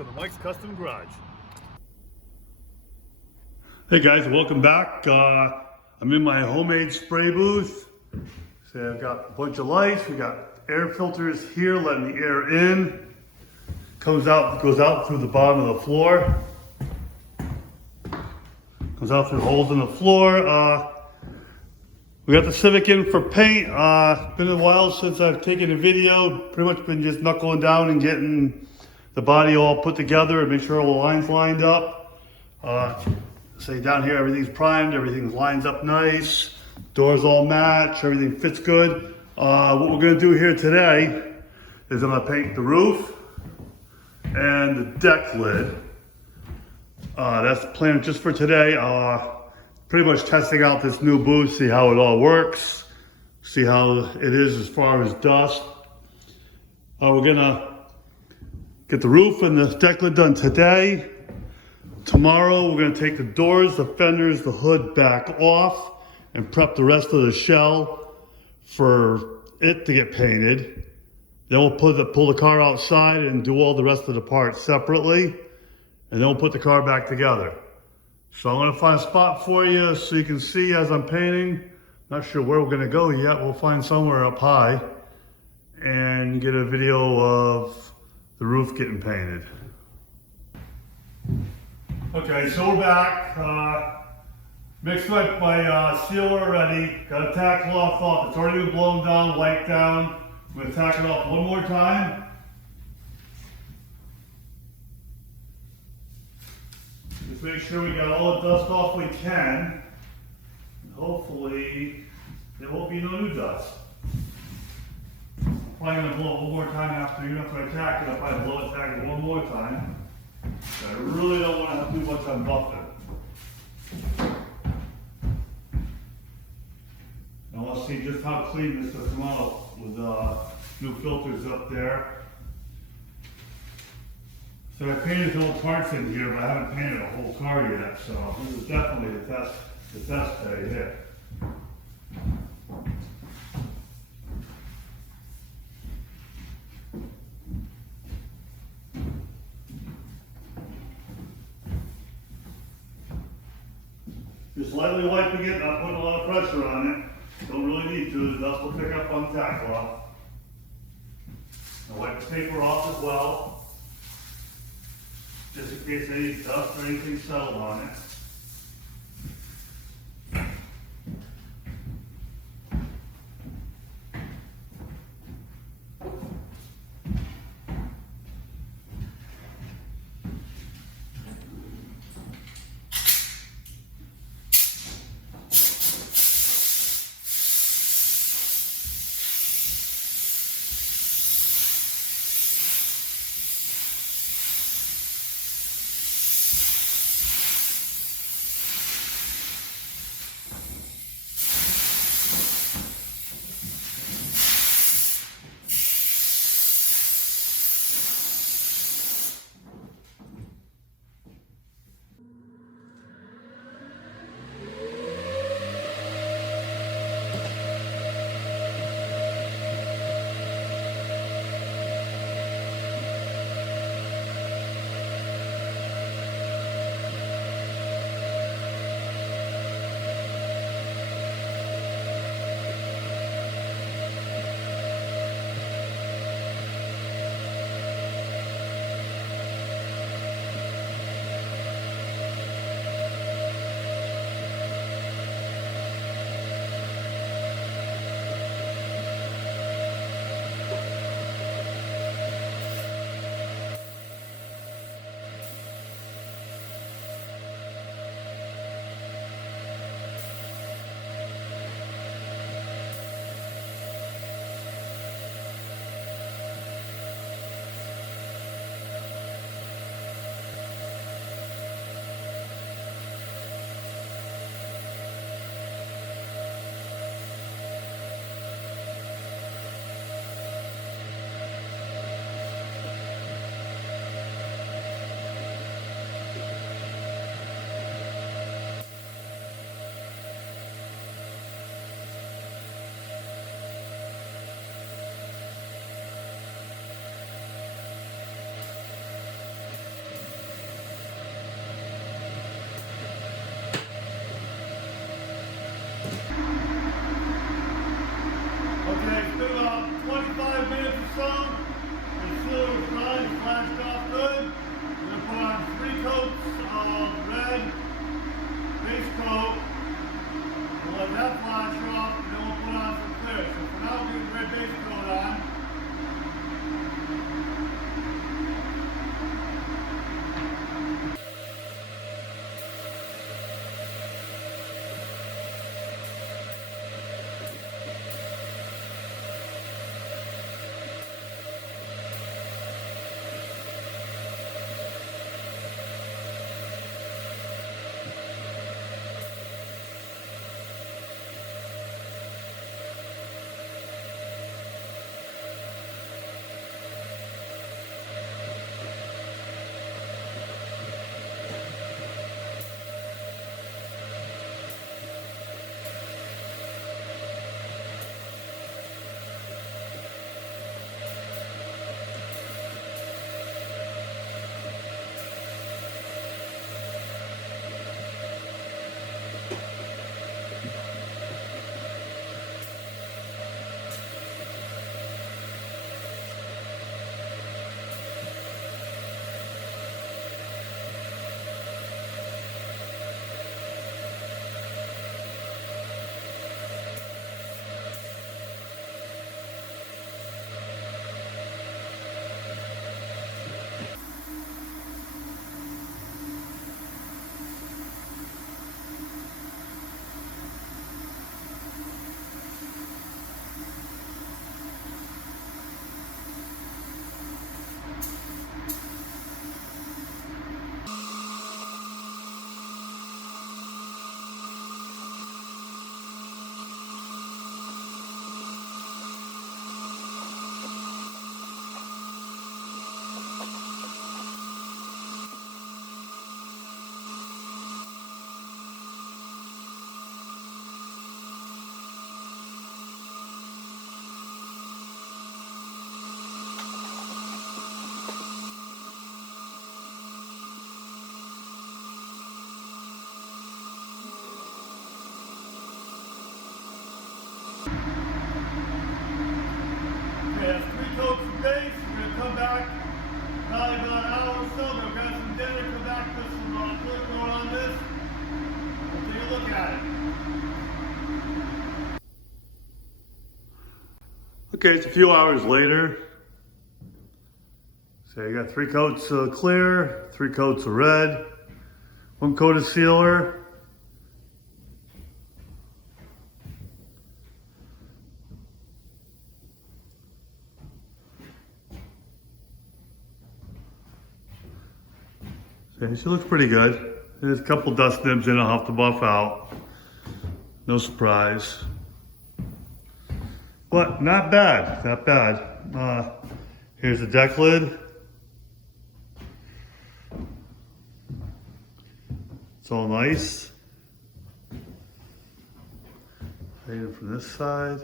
to the Mike's Custom Garage. Hey guys, welcome back. I'm in my homemade spray booth. So I've got a bunch of lights. We got air filters here letting the air in. Goes out through the bottom of the floor. Comes out through holes in the floor. We got the Civic in for paint. It's been a while since I've taken a video. Pretty much been just knuckling down and getting the body all put together and make sure all the lines lined up. Say down here, everything's primed, everything lines up nice. Doors all match, everything fits good. What we're gonna do here today is I'm gonna paint the roof and the deck lid. That's the plan just for today. Pretty much testing out this new booth, see how it all works, see how it is as far as dust. We're gonna get the roof and the deck lid done today. Tomorrow we're gonna take the doors, the fenders, the hood back off and prep the rest of the shell for it to get painted. Then we'll pull the car outside and do all the rest of the parts separately. And then we'll put the car back together. So I'm gonna find a spot for you so you can see as I'm painting. Not sure where we're gonna go yet. We'll find somewhere up high and get a video of the roof getting painted. Okay, so we're back. Mixed up my sealer already. Got a tack cloth off. It's already been blown down, wiped down. I'm gonna tack it off one more time. Just make sure we got all the dust off we can. And hopefully there won't be no new dust. I'm probably gonna blow it one more time after, even after I tack it, I'll probably blow it, tack it one more time. I really don't want to have too much on buffer. Now let's see just how clean this will come out with new filters up there. So I painted the whole parts in here, but I haven't painted a whole car yet, so this is definitely the test day here. Just lightly wiping it, not putting a lot of pressure on it. Don't really need to, the dust will pick up on the tack cloth. I'll wipe the paper off as well, just in case any dust or anything settled on it. Okay, it's been about 25 minutes or so. The sealer was dry, it flashed off good. We're going to put on 3 coats of red base coat. We'll let that flash off, and then we'll put on some clear. So for now, we'll get the red base coat on. Okay, that's 3 coats of base. We're going to come back probably about an hour or so. We've got some dinner, come back, put some clear coat on this. We'll take a look at it. Okay, it's a few hours later. So you got 3 coats of clear, 3 coats of red, 1 coat of sealer. Okay, she looks pretty good. There's a couple dust nibs in, I'll have to buff out. No surprise. But not bad, not bad. Here's the deck lid. It's all nice. Painted from this side.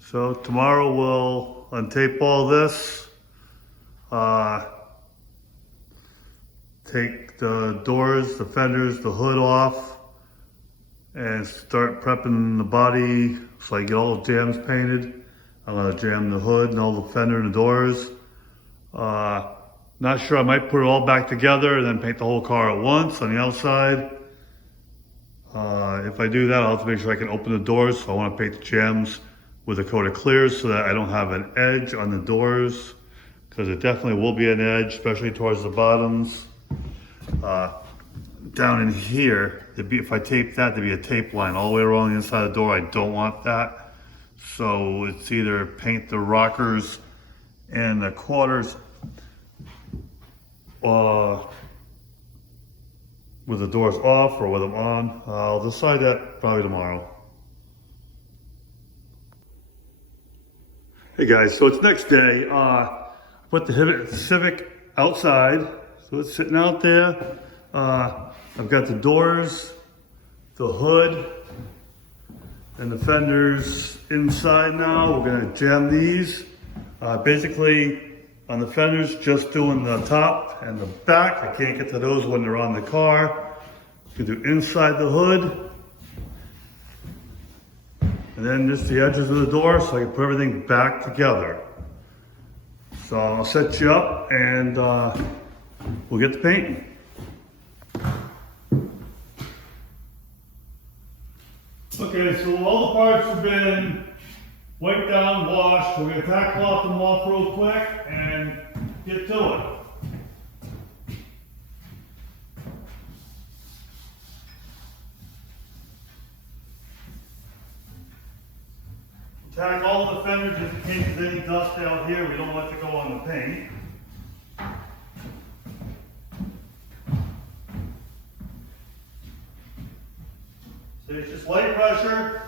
So tomorrow we'll untape all this, take the doors, the fenders, the hood off, and start prepping the body so I get all the jams painted. I'm gonna jam the hood and all the fender and the doors. Not sure, I might put it all back together and then paint the whole car at once on the outside. If I do that, I'll have to make sure I can open the doors, so I wanna paint the jams with a coat of clear so that I don't have an edge on the doors, because it definitely will be an edge, especially towards the bottoms. Down in here, if I tape that, there'd be a tape line all the way around the inside of the door. I don't want that. So it's either paint the rockers and the quarters with the doors off or with them on. I'll decide that probably tomorrow. Hey guys, so it's next day. I put the Civic outside, so it's sitting out there. I've got the doors, the hood, and the fenders inside now. We're gonna jam these Basically, on the fenders, just doing the top and the back. I can't get to those when they're on the car. You can do inside the hood. And then just the edges of the door so I can put everything back together. So I'll set you up and we'll get to painting. Okay, so all the parts have been wiped down, washed. So we're going to tackle off them off real quick and get to it. Tack all the fenders just in case there's any dust out here. We don't want it to go on the paint. So it's just light pressure.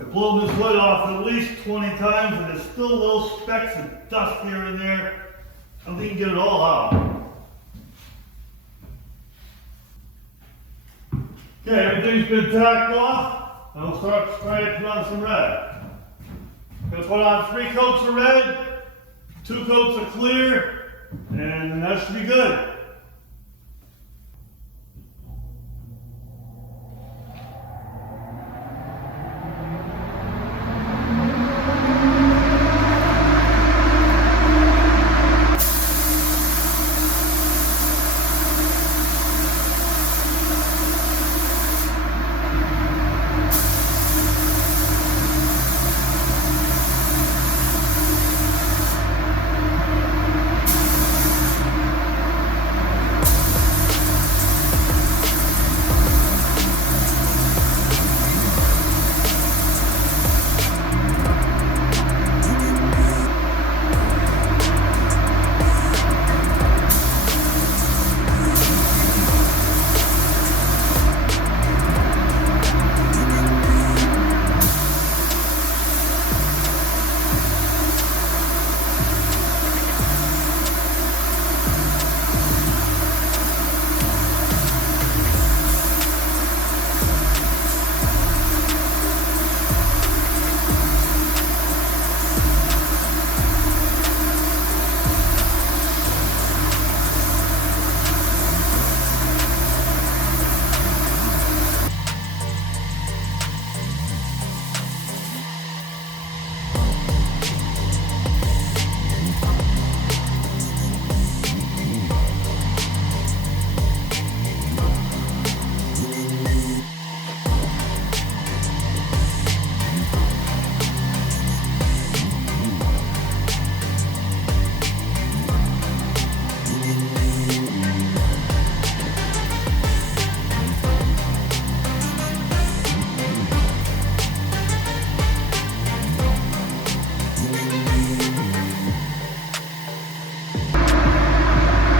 I've blown this hood off at least 20 times and there's still little specks of dust here and there. I don't think you can get it all out. Okay, everything's been tacked off. And we'll start trying to put on some red. I'm going to put on 3 coats of red, 2 coats of clear, and that should be good.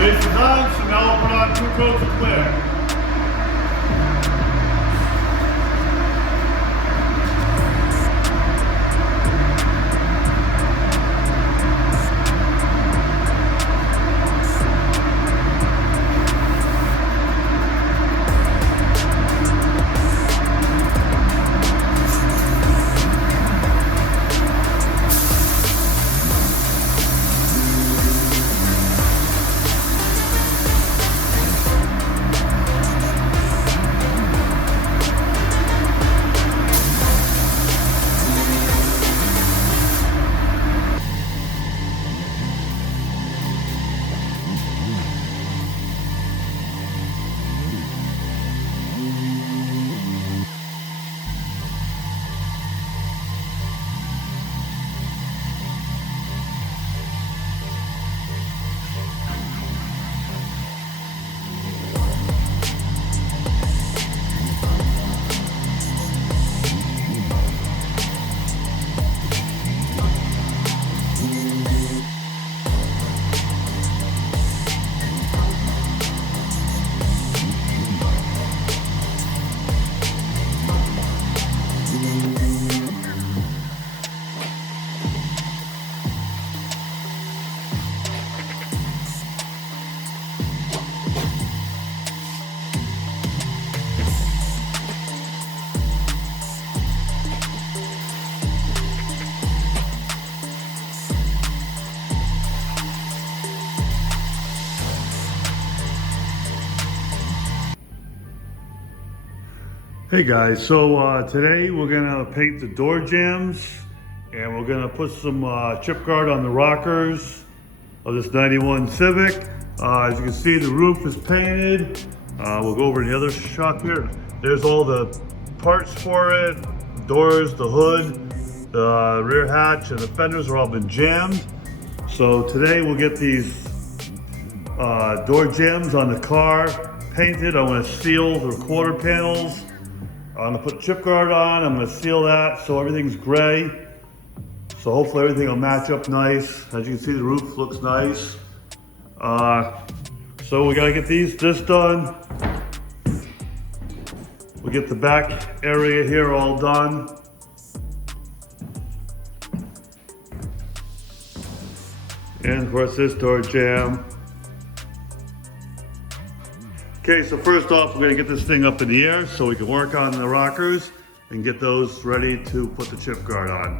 It's done, so now we'll put on 2 coats of clear. Hey guys, so today we're gonna paint the door jambs and we're gonna put some chip guard on the rockers of this 91 Civic. As you can see, the roof is painted. We'll go over the other shop here. There's all the parts for it, doors, the hood, the rear hatch, and the fenders are all been jammed. So today we'll get these door jambs on the car painted. I want to seal the quarter panels. I'm gonna put chip guard on, I'm gonna seal that so everything's gray. So hopefully everything will match up nice. As you can see, the roof looks nice. So we gotta get this done. We'll get the back area here all done. And of course this door jamb. Okay, so first off, we're gonna get this thing up in the air so we can work on the rockers and get those ready to put the chip guard on.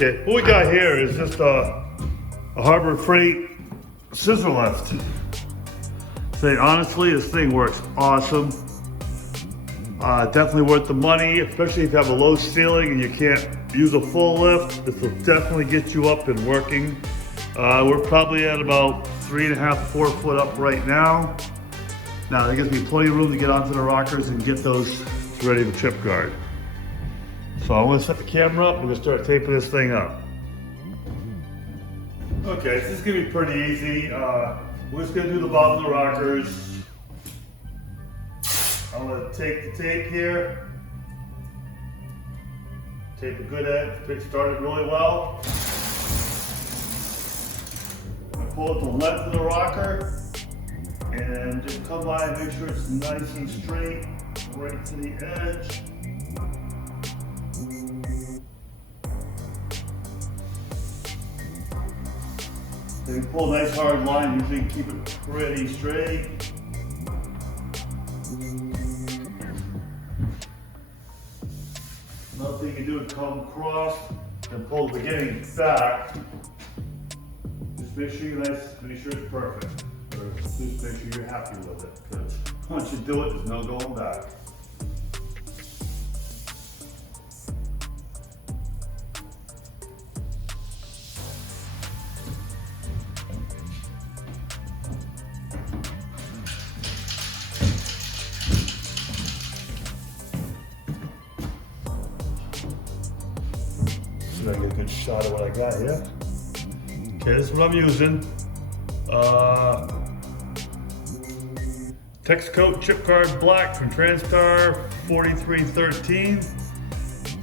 Okay, what we got here is just a Harbor Freight scissor lift. Say honestly, this thing works awesome. Definitely worth the money, especially if you have a low ceiling and you can't use a full lift. This will definitely get you up and working. We're probably at about 3.5, 4 foot up right now. Now that gives me plenty of room to get onto the rockers and get those ready to chip guard. So I'm gonna set the camera up, we're gonna start taping this thing up. Okay, so this is gonna be pretty easy. We're just gonna do the bottom of the rockers. I'm gonna take the tape here, tape a good edge, it started really well. I'm gonna pull it the length of the rocker and just come by and make sure it's nice and straight, right to the edge. Then you pull a nice hard line, usually keep it pretty straight. Another thing you do is come across and pull the beginning back. Just make sure you're nice, make sure it's perfect. Or just make sure you're happy with it. Because once you do it, there's no going back. Get a good shot of what I got here. Okay, this is what I'm using. Texcoat Chip Guard Black from Transtar 4313.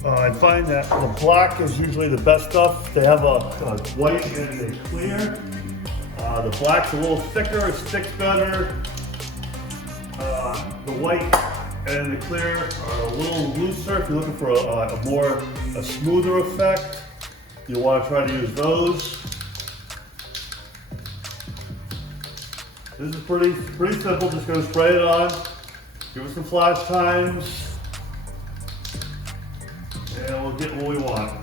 I find that the black is usually the best stuff. They have a white and a clear. The black's a little thicker, it sticks better. The white and the clear are a little looser. If you're looking for a smoother effect, you want to try to use those. This is pretty simple. Just going to spray it on, give it some flash times, and we'll get what we want.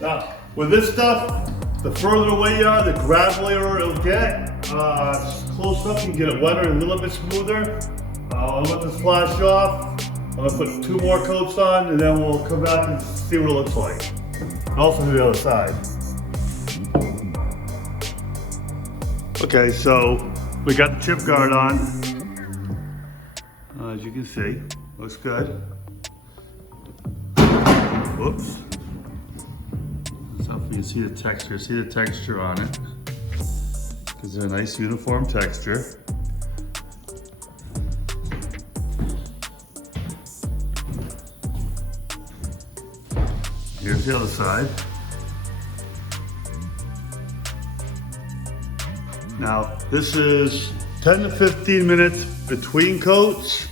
Now, with this stuff, the further away you are, the gravelier it'll get. Close up, you can get it wetter and a little bit smoother. I'll let this flash off. I'm gonna put 2 more coats on, and then we'll come back and see what it looks like. And also do the other side. Okay, so we got the chip guard on. As you can see, looks good. Whoops. So if you can see the texture on it. Because they're a nice uniform texture. Here's the other side. Now, this is 10 to 15 minutes between coats,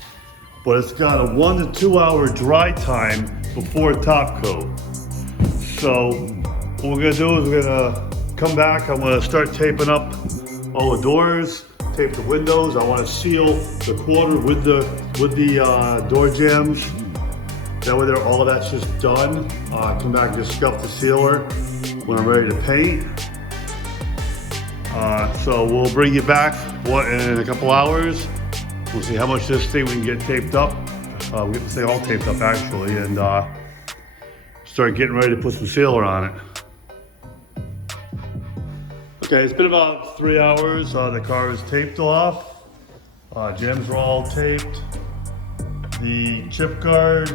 but it's got a 1 to 2 hour dry time before top coat. So, what we're gonna do is we're gonna come back. I'm gonna start taping up all the doors, tape the windows. I wanna seal the quarter with the door jambs. That way all of that's just done. Come back and just scuff the sealer when I'm ready to paint. So we'll bring you back in a couple hours. We'll see how much this thing we can get taped up. We get this thing all taped up actually, and start getting ready to put some sealer on it. Okay, it's been about 3 hours. The car is taped off. Jambs are all taped. The chip guard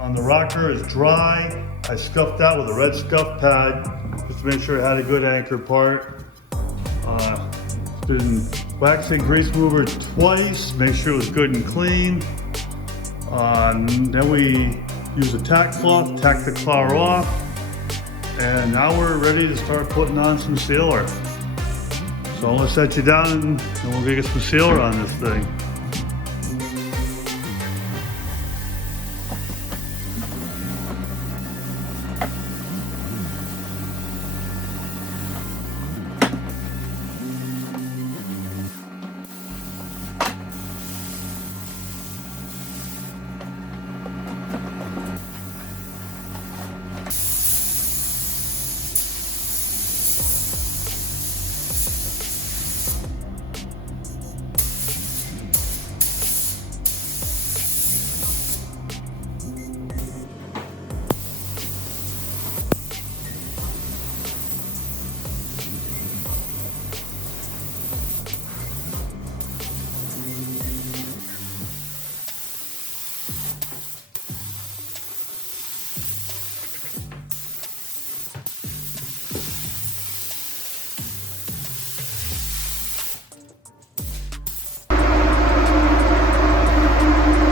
on the rocker is dry. I scuffed that with a red scuff pad just to make sure it had a good anchor part. Been waxing grease mover twice, make sure it was good and clean. Then we use a tack cloth, tack the car off, and now we're ready to start putting on some sealer. So I'm gonna set you down and we'll get some sealer on this thing.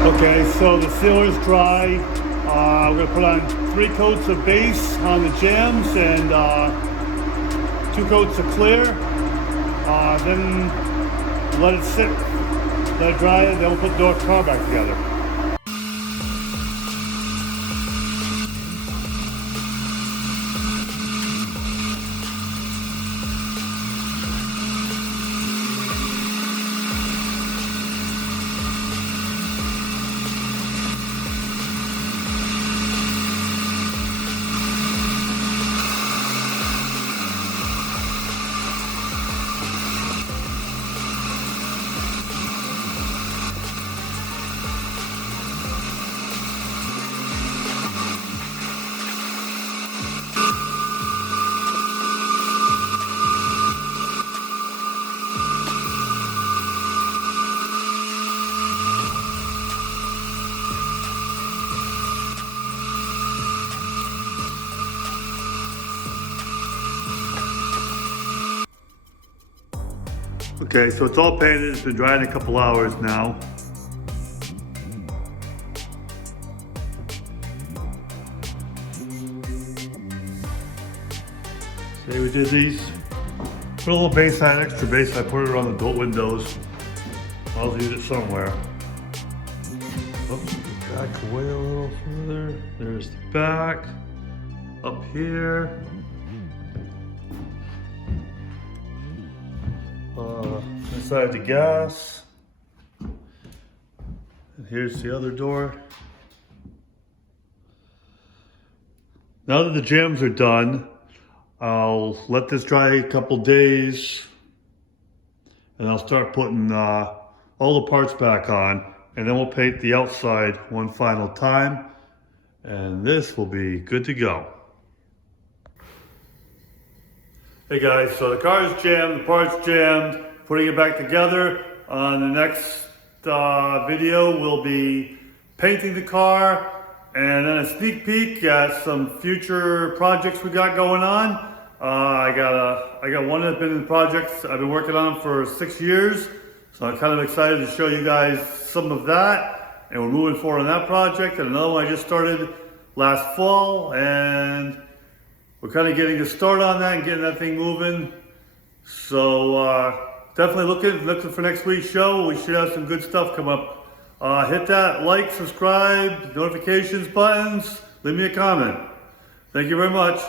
Okay, so the sealer's dry. We're gonna put on 3 coats of base on the jambs and 2 coats of clear. Then let it sit, let it dry, and then we'll put the car back together. Okay, so it's all painted. It's been drying a couple hours now. See, we did these. Put a little base on, extra base. I put it on the door windows. I'll use it somewhere. Oops, back away a little further. There's the back. Up here. Inside the gas. And here's the other door. Now that the jams are done, I'll let this dry a couple days and I'll start putting all the parts back on, and then we'll paint the outside one final time, and this will be good to go. Hey guys, so the car is jammed, the parts jammed, putting it back together. On the next video, we'll be painting the car, and then a sneak peek at some future projects we got going on. I got one that's been in projects I've been working on for 6 years, so I'm kind of excited to show you guys some of that, and we're moving forward on that project. And another one I just started last fall, and we're kind of getting a start on that and getting that thing moving. So definitely looking for next week's show. We should have some good stuff come up. Hit that like, subscribe, notifications buttons, leave me a comment. Thank you very much.